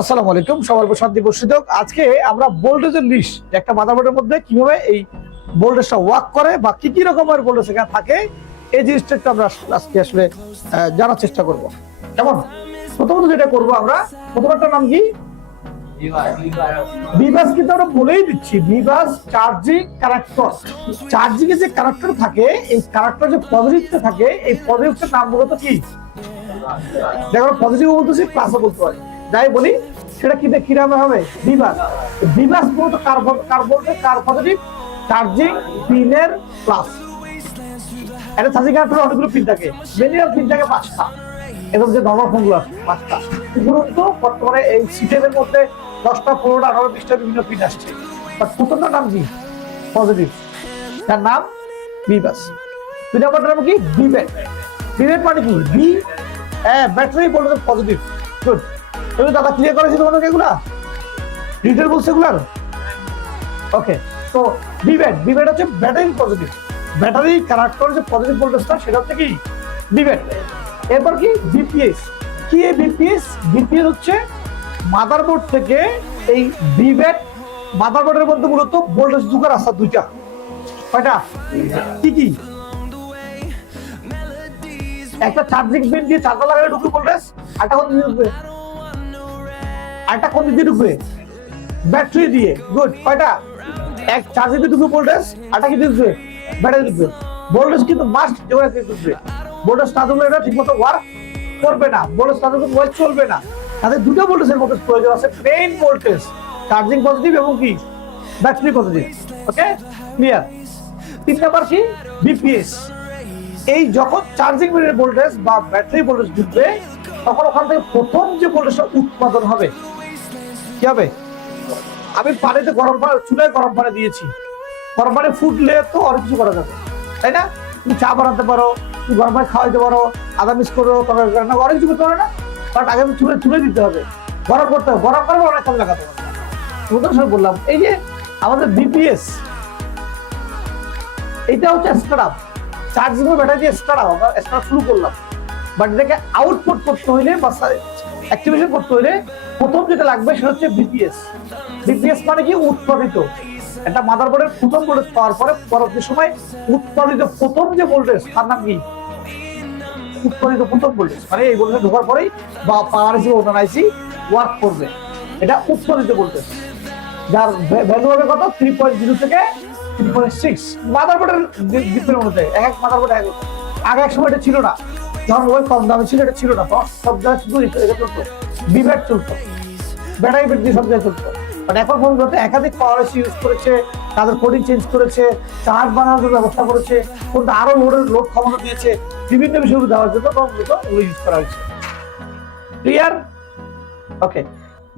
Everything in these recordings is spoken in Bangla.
আসসালামু আলাইকুম, সবার শান্তি বর্ষিত আজকে আমরা ভোল্টেজের লিস্ট একটা মাদারবোর্ডের মধ্যে কীভাবে এই ভোল্টেজটা ওয়ার্ক করে বা কি কি রকমের ভোল্টেজ এখানে থাকে, এই জিনিসটা একটু আমরা আজকে আসলে জানার চেষ্টা করব। কেমন? প্রথমত যেটা করব আমরা প্রথমটার নাম কি? বিভাস কিন্তু আমরা বলেই দিচ্ছি, বিভাস চার্জিং কারেক্টর চার্জিং এর যে কারেক্টর থাকে, এই কারেক্টর যে পজিটিভটা থাকে, এই পজিটিভটার নাম মূলত কি? দেখো পজিটিভ বলতেছি প্লাসও বলতে পারি। যাই বলি, সেটা কি কি নামে হবে? বিভাস। বিভাস মূলত কার কার বলতে কার পজিটিভ চার্জিং, পিনের প্লাস একটা চার্জিং কারেক্টর অনেকগুলো পিন থাকে। মিনিমাম পিন থাকে পাঁচটা। এবং যে নর্মাল ফোনগুলো আছে, পাঁচটা। উপরন্ত, বর্তমানে এই সিস্টেমের মধ্যে দশটা, পনেরোটা আঠারো বিশটা বিভিন্ন পিন আসছে। বাট প্রথমটার নাম কি? পজিটিভ তার নাম বিবাস দুই নম্বরটার নাম কি? বিবেট বিবেট মানে কি? বি হ্যাঁ ব্যাটারি বলতে পজিটিভ গুড তুমি দাদা ক্লিয়ার করেছি তোমাকে এগুলা? ডিটেল বলছে এগুলার? ওকে তো বিবেট বিবেট হচ্ছে ব্যাটারি পজিটিভ ব্যাটারি কানেক্টর যে পজিটিভ ভোল্টেজটা সেটা হচ্ছে কি? বিবেট এরপর কি? বিপিএস কি বিপিএস বিপিএস হচ্ছে মাদারবোর্ড থেকে এই বিবেট মাদারবোর্ডের মধ্যে মূলত ভোল্টেজ ঢুকার রাস্তা দুইটা। কয়টা? কি কি? একটা চার্জিং পিন দিয়ে চার্জার লাগালে ঢুকবে ভোল্টেজ দিয়ে ঢুকবে আরেকটা কোন দিয়ে ঢুকবে? ব্যাটারি দিয়ে। গুড কয়টা? এক চার্জিং দিয়ে ঢুকবে ভোল্টেজ আরেকটা কি ঢুকবে? ব্যাটারি ঢুকবে। ভোল্টেজ কিন্তু মাস্ট যেগুলো দিয়ে ঢুকবে। ভোল্টেজ না ঢুকলে এটা ঠিকমতো ওয়ার্ক করবে না। ভোল্টেজ না ঢুকলে মোবাইল চলবে না। তাদের দুটো ভোল্টেজের মধ্যে প্রয়োজন আছে মেইন ভোল্টেজ চার্জিং পজিটিভ এবং কি? ব্যাটারি পজিটিভ ওকে ক্লিয়ার তিন নাম্বার কি? বিপিএস এই যখন চার্জিং ভোল্টেজ বা ব্যাটারি ভোল্টেজ ঢুকবে, তখন ওখান থেকে প্রথম যে ভোল্টেজটা উৎপাদন হবে কি হবে? আমি পানিতে গরম পানি, চুলায় গরম পানি দিয়েছি। গরম পানি ফুটলে তো অনেক কিছু করা যাবে তাই না? তুমি চা বানাতে পারো, তুমি গরম পানি খাওয়াইতে পারো, আদা মিক্স করো তরকারি রান্না অনেক কিছু করতে পারো না। বাট আগে চুলে চুলে দিতে হবে। গরম করতে হবে। গরম করবে অনেক কাজে লাগাতে পারবে উদাহরণস্বরূপ বললাম, এই যে আমাদের বিপিএস এটা হচ্ছে স্টার্ট চার্জিং ব্যাটারি দিয়ে স্টার্ট আপ আমরা স্টার্ট শুরু করলাম। বাট এটাকে আউটপুট করতে হইলে বা অ্যাক্টিভেশন করতে হইলে প্রথম যেটা লাগবে সেটা হচ্ছে বিপিএস বিপিএস মানে কি? উৎপাদিত। একটা মাদারবোর্ডের প্রথম ভোল্টেজ পাওয়ার পরে পরবর্তী সময় উৎপাদিত প্রথম যে ভোল্টেজ তার নাম কি? উৎপাদিত প্রথম ভোল্টেজ মানে এই ভোল্টেজ ঢোকার পরেই বা পাওয়ার আইসি ওটার আইসি ওয়ার্ক করবে। এটা উৎপাদিত ভোল্টেজ যার ভ্যালু হবে কত? থ্রি পয়েন্ট জিরো থেকে থ্রি পয়েন্ট সিক্স মাদারবোর্ডের ডিপেন্ড অনুযায়ী, এক এক মাদারবোর্ড এক এক- আগে এক সময় এটা ছিল না। যখন ওই কম দামে ছিল, এটা ছিল না। সব জায়গায় শুধু এটা চলতো। বিভ্যাট চলতো। ব্যাটারি ব্যাটারি সব জায়গায় চলতো। বাট এখন ফোনগুলোতে একাধিক পাওয়ার ইউজ করেছে, তাদের কোডিং চেঞ্জ করেছে চার্জ বানানোর ব্যবস্থা করেছে কোনটা আরও লোডের লোড ক্ষমতা দিয়েছে, বিভিন্ন বিষয়গুলো দেওয়ার জন্য ফোনগুলো ওগুলো ইউজ করা হয়েছে। ক্লিয়ার ওকে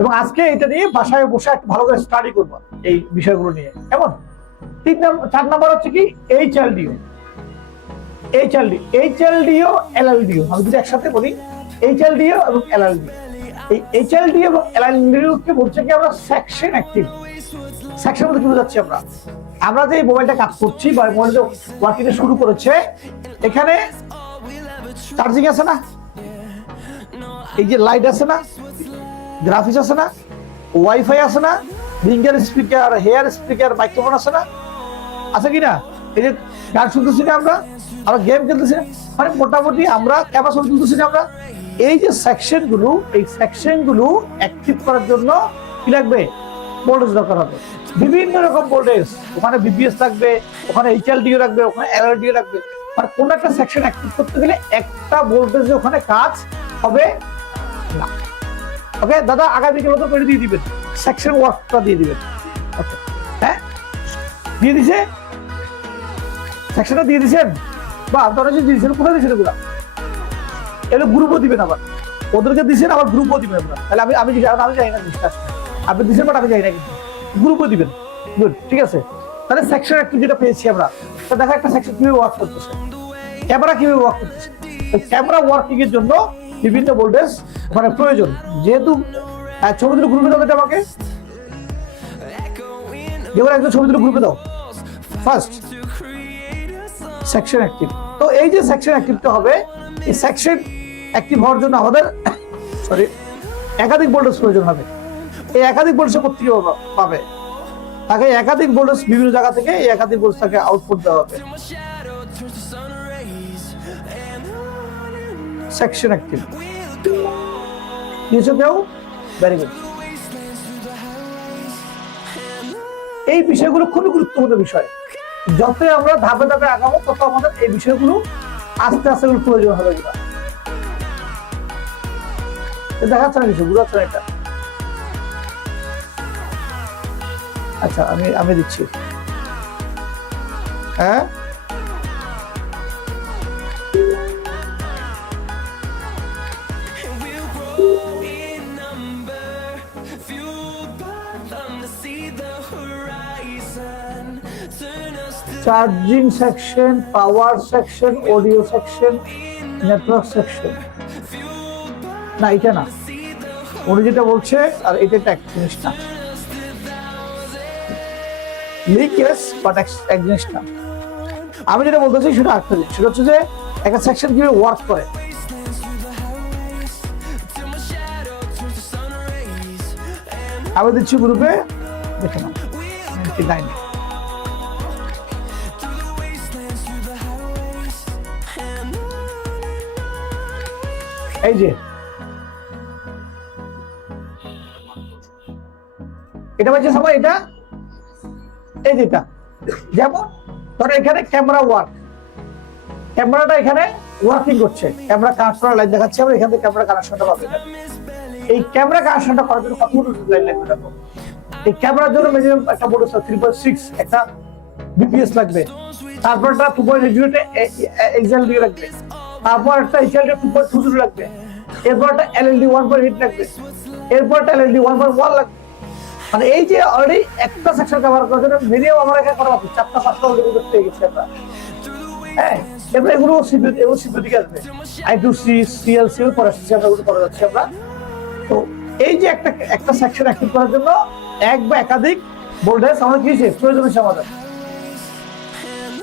এবং আজকে এটা নিয়ে বাসায় বসে একটা ভালো করে স্টাডি করব এই বিষয়গুলো নিয়ে। কেমন? তিন নম্বর চার নম্বর হচ্ছে কি? H L DO H L D H L DO L L DO আমি যদি একসাথে বলি এইচ এল ডিও এবং এল এল ডি এই এইচ এল ডি এবং এল বলছে কি আমরা সেকশন অ্যাক্টিভ সেকশন মধ্যে কি বোঝাচ্ছি আমরা? আমরা যে মোবাইলটা কাজ করছি বা মোবাইল যে ওয়ার্কিং শুরু করেছে, এখানে চার্জিং আছে না? এই যে লাইট আছে না? গ্রাফিক্স আছে না? ওয়াইফাই আছে না? Ringer speaker ear speaker microphone আছে না? আছে কি না? এই যে গান শুনতেছি না আমরা? আমরা গেম খেলতেছি। মানে মোটামুটি আমরা ছবি তুলতেছি আমরা এই যে সেকশনগুলো এই সেকশনগুলো অ্যাক্টিভ করার জন্য কি লাগবে? ভোল্টেজ দরকার হবে। বিভিন্ন রকম ভোল্টেজ ওখানে বিপিএস থাকবে ওখানে এইচএলডিও রাখবে ওখানে এলএলডিও রাখবে মানে কোন একটা সেকশন অ্যাক্টিভ করতে গেলে একটা ভোল্টেজে ওখানে কাজ হবে না। ওকে দাদা আগামীকাল মতো করে দিয়ে দিবেন। সেকশন ওয়ার্কটা দিয়ে দিবেন। Okay, হ্যাঁ? দিয়ে দিছে? সেকশনটা দিয়ে দিছেন? বা আপনারা যে দিয়েছেন, কোথায় দিয়েছেন এগুলো? এগুলো গ্রুপও দিবেন আবার। ওদেরকে দিছেন আবার গ্রুপও দিবেন আপনারা। তাহলে আমি আমি আমি জানি না জিনিসটা আপনি দিছেন বাট আমি জানি না কিন্তু। গ্রুপও দিবেন। গুড ঠিক আছে? তাহলে সেকশন একটু যেটা পেয়েছি আমরা, তা দেখা একটা সেকশন কীভাবে ওয়ার্ক করতেছে। ক্যামেরা কীভাবে ওয়ার্ক করতেছে? ক্যামেরা ওয়ার্কিং এর জন্য বিভিন্ন ভোল্টেজ মানে প্রয়োজন। যেহেতু ছবি দুটো গ্রুপে দাও আমাকে। যেগুলো একজন ছবি দুটো গ্রুপে দাও। ফার্স্ট সেকশন অ্যাক্টিভ তো এই যে সেকশন অ্যাক্টিভটা হবে, এই সেকশন অ্যাক্টিভ হওয়ার জন্য আমাদের সরি একাধিক ভোল্টেজ প্রয়োজন হবে। এই একাধিক ভোল্টেজ পাবা- পাবে। তাকে একাধিক ভোল্টেজ বিভিন্ন জায়গা থেকে এই একাধিক ভোল্টেজ তাকে আউটপুট দেওয়া হবে। সেকশন অ্যাক্টিভ কিছু কেউ? ভেরি গুড এই বিষয়গুলো খুবই গুরুত্বপূর্ণ বিষয়। যত আমরা ধাপে ধাপে আগাবো, তত আমাদের এই বিষয়গুলো আস্তে আস্তে প্রয়োজন হবে। দেখাচ্ছে না কিছু বুঝাচ্ছে না এটা। আচ্ছা আমি আমি দিচ্ছি। হ্যাঁ? Charging section power section audio section network section না, এটা না। উনি যেটা বলছে, আর এটা একটা এক জিনিস না। লিকেজ বাট এক জিনিস না। আমি যেটা বলতেছি সেটা একটা জিনিস। সেটা হচ্ছে যে, একটা সেকশন কীভাবে ওয়ার্ক করে? আমি দিচ্ছি গ্রুপে দেখে নাও। এই যে। এটা বলছে সবাই, এটা? এই যেটা যেমন ধরো এখানে ক্যামেরা ওয়ার্ক ক্যামেরাটা এখানে ওয়ার্কিং করছে। ক্যামেরা করার লাইন দেখাচ্ছে আমরা, এখান থেকে ক্যামেরা কানেকশনটা পাবে। এই ক্যামেরা কানেকশনটা করার জন্য কতগুলো লাইন লাগবে দেখো? এই ক্যামেরার জন্য মিনিমাম একটা বড় থ্রি পয়েন্ট সিক্স একটা বিপিএস লাগবে। তারপর একটা টু পয়েন্ট এক্সাল দিয়ে লাগবে। তারপর একটা এক্সাল টু পয়েন্ট লাগবে। এরপর একটা এলএলডি ওয়ান পয়েন্ট এইট লাগবে। এরপর একটা এলএলডি ওয়ান পয়েন্ট ওয়ান লাগবে। মানে এই যে অলরেডি একটা সেকশন কভার করার জন্য মিনিমাম আমরা এখানে করা হচ্ছে চারটা, পাঁচটা অলরেডি পেয়ে গেছি আমরা। হ্যাঁ এবার এগুলো সিপিউ এগুলো সিপিউ আসবে। আই টু সি সিএলসি পরে আসছে আমরা এগুলো করা যাচ্ছে আমরা। তো এই যে একটা একটা সেকশন অ্যাক্টিভ করার জন্য এক বা একাধিক ভোল্টেজ আমাদের কি হয়েছে? প্রয়োজন হচ্ছে আমাদের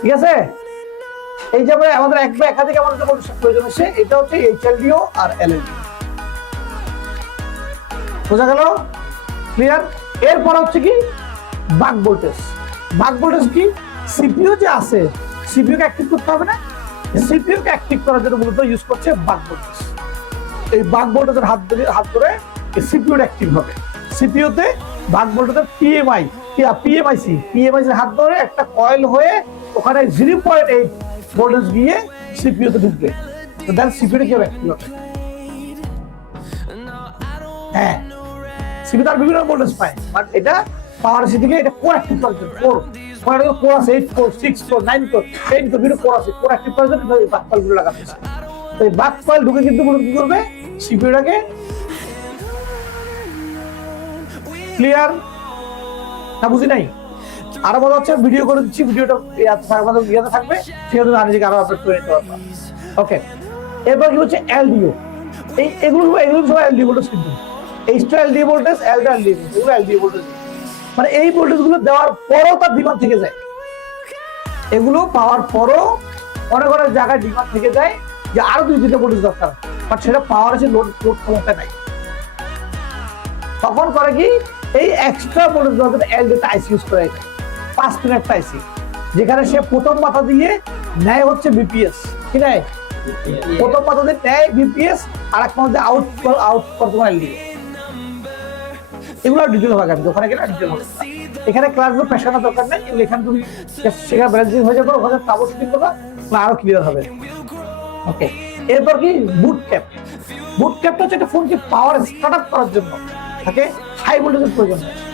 ঠিক আছে? এই যে আমাদের এক বা একাধিক আমাদের যে ভোল্টেজ প্রয়োজন হচ্ছে এটা হচ্ছে এইচএলডিও আর এলএলডি বোঝা গেল? ক্লিয়ার এরপর হচ্ছে কি? বাক ভোল্টেজ। বাক ভোল্টেজ কি? সিপিইউ যে আছে সিপিইউ কে অ্যাক্টিভ করতে হবে না? সিপিইউ কে অ্যাক্টিভ করার জন্য মূলত ইউজ করছে বাক ভোল্টেজ। এই বাক ভোল্টেজের হাত ধরে হাত ধরে সিপিইউ অ্যাক্টিভ হবে। সিপিইউ তে বাক ভোল্টেজের পিএমআই পিএমআইসি পিএমআইসি হাত ধরে একটা কয়েল হয়ে ওখানে জিরো পয়েন্ট এইট ভোল্টেজ গিয়ে সিপিইউ তে ঢুকবে। তো দেন সিপিইউ কি হবে? হ্যাঁ সিপি তার বিভিন্ন ভোল্টেজ পায়। বাট এটা পাওয়ার সি থেকে এটা কোর অ্যাক্টিভ জন্য কোর কোর কোর আছে eight core six core nine core ten core বিভিন্ন কোর আছে। কোর অ্যাক্টিভ জন্য এই বাক কয়েলগুলো লাগাতে। তো এই বাক কয়েল ঢুকে কিন্তু কি করবে? সিপিইউটাকে ক্লিয়ার না বুঝি নাই? আরও বলা হচ্ছে ভিডিও করে দিচ্ছি ভিডিওটা ইয়াতে থাকবে সেটা তুমি নিজেকে আরও আপলোড করে নিতে পারবা। ওকে এরপর কি হচ্ছে এলডিও এই এগুলো এগুলো সব এলডিও ভোল্টেজ কিন্তু এইচটা এলডিও ভোল্টেজ এলটা এলডিও এগুলো এলডিও ভোল্টেজ মানে এই ভোল্টেজগুলো দেওয়ার পরও তার ডিমান্ড থেকে যায়। এগুলো পাওয়ার পরও অনেক অনেক জায়গায় ডিমান্ড থেকে যায়, যে আরও দুই তিনটা ভোল্টেজ দরকার। বাট সেটা পাওয়ার আছে লোড লোড ক্ষমতা নাই। তখন করে কি? এই এক্সট্রা ভোল্টেজ দরকার এলডিটা আইসি ইউজ করে এটা পাঁচ একটা আইসি যেখানে সে প্রথম মাথা দিয়ে নেয় হচ্ছে বিপিএস প্রথম মাথা দিয়ে নেয় বিপিএস আর এক দিয়ে আউট আউট এগুলো ডিটেল আমি ওখানে গেলে ডিটেল হবে। এখানে ক্লাসগুলো পেশানোর দরকার নেই এগুলো এখানে তুমি সেখানে ব্যালেন্সিং হয়ে যাবে ওখানে ট্রাবল শুটিং করবা আরও ক্লিয়ার হবে। ওকে এরপর কি? বুট ক্যাপ বুট ক্যাপটা হচ্ছে একটা ফোনকে পাওয়ার স্টার্ট আপ করার জন্য। থাকে হাই ভোল্টেজের প্রয়োজন। হয়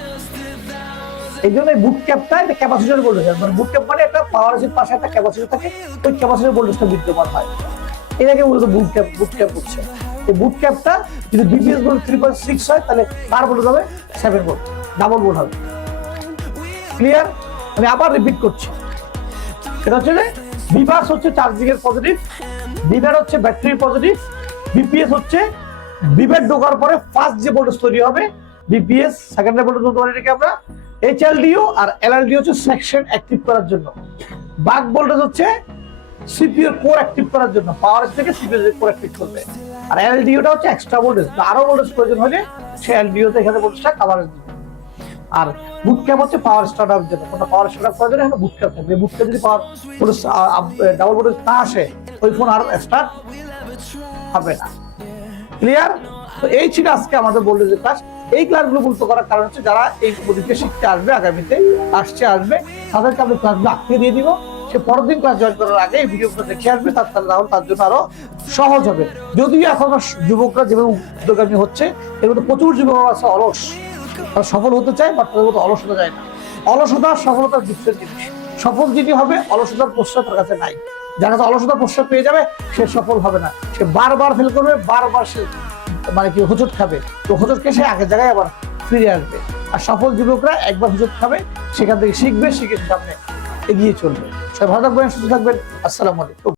এই জন্য বুট ক্যাপটা একটা ক্যাপাসিটর ভোল্টেজ মানে বুট ক্যাপ মানে একটা পাওয়ার পাশে একটা ক্যাপাসিটর থাকে, ওই ক্যাপাসিটর ভোল্টেজটা বিদ্যমান হয়। এটাকে মূলত বুট ক্যাপ বুট ক্যাপ হচ্ছে এই বুট ক্যাপটা যদি BPS volt three point six হয়, তাহলে তার ভোল্টেজ হবে সেভেন ভোল্ট ডাবল ভোল্ট হবে। ক্লিয়ার আমি আবার রিপিট করছি। সেটা হচ্ছে যে বিভাস হচ্ছে চার্জিং এর পজিটিভ বিভার হচ্ছে ব্যাটারি পজিটিভ বিপিএস হচ্ছে বিভের ঢোকার পরে ফার্স্ট যে ভোল্টেজ তৈরি হবে বিপিএস সেকেন্ডারি ভোল্টেজ বলতে পারি এটাকে আমরা এইচএলডিও আর এলএলডি হচ্ছে সেকশন অ্যাক্টিভ করার জন্য। বাক ভোল্টেজ হচ্ছে সিপিইউ কোর অ্যাক্টিভ করার জন্য। পাওয়ার থেকে সিপিইউ কোর অ্যাক্টিভ করবে। আর এলডিওটা হচ্ছে এক্সট্রা ভোল্টেজ আরও ভোল্টেজ প্রয়োজন হলে সে এলডিওতে এখানে ভোল্টেজটা কাভারেজ দিবে। আর বুট ক্যাপ হচ্ছে পাওয়ার স্টার্ট আপ যেটা কোনো পাওয়ার স্টার্ট আপ করার জন্য বুট ক্যাপ থাকবে। বুট ক্যাপ যদি পাওয়ার ভোল্টেজ ডাবল ভোল্টেজ না আসে, ওই ফোন আর স্টার্ট হবে না। ক্লিয়ার তো এই ছিল আজকে আমাদের ভোল্টেজের ক্লাস এই ক্লাসগুলো মূলত করার কারণ হচ্ছে যারা এই পদ্ধতিতে শিখতে আসবে আগামীতে, আসছে, আসবে তাদেরকে আমি ক্লাসগুলো আটকে দিয়ে দিব। সে পরের দিন ক্লাস জয়েন করার আগে এই ভিডিওগুলো দেখে আসবে, তার তাহলে তার জন্য আরও সহজ হবে। যদিও এখন যুবকরা যেভাবে উদ্যোগামী হচ্ছে, এর মধ্যে প্রচুর যুবক আছে অলস। তারা সফল হতে চায় বাট তাদের মতো অলস হতে যায় না। অলসতা সফলতার ডিফারেন্ট জিনিস। সফল যিনি হবে, অলসতার প্রশ্রয় তার কাছে নাই। যার কাছে অলসতার প্রশ্রয় পেয়ে যাবে, সে সফল হবে না। সে বারবার ফেল করবে, বারবার সে মানে কি হোঁচট খাবে? তো হোঁচট খেয়ে সে আগের জায়গায় আবার ফিরে আসবে। আর সফল যুবকরা একবার হোঁচট খাবে, সেখান থেকে শিখবে, শিখে সামনে এগিয়ে চলবে। সবাই ভালো থাকবেন, সুস্থ থাকবেন। আসসালামু আলাইকুম।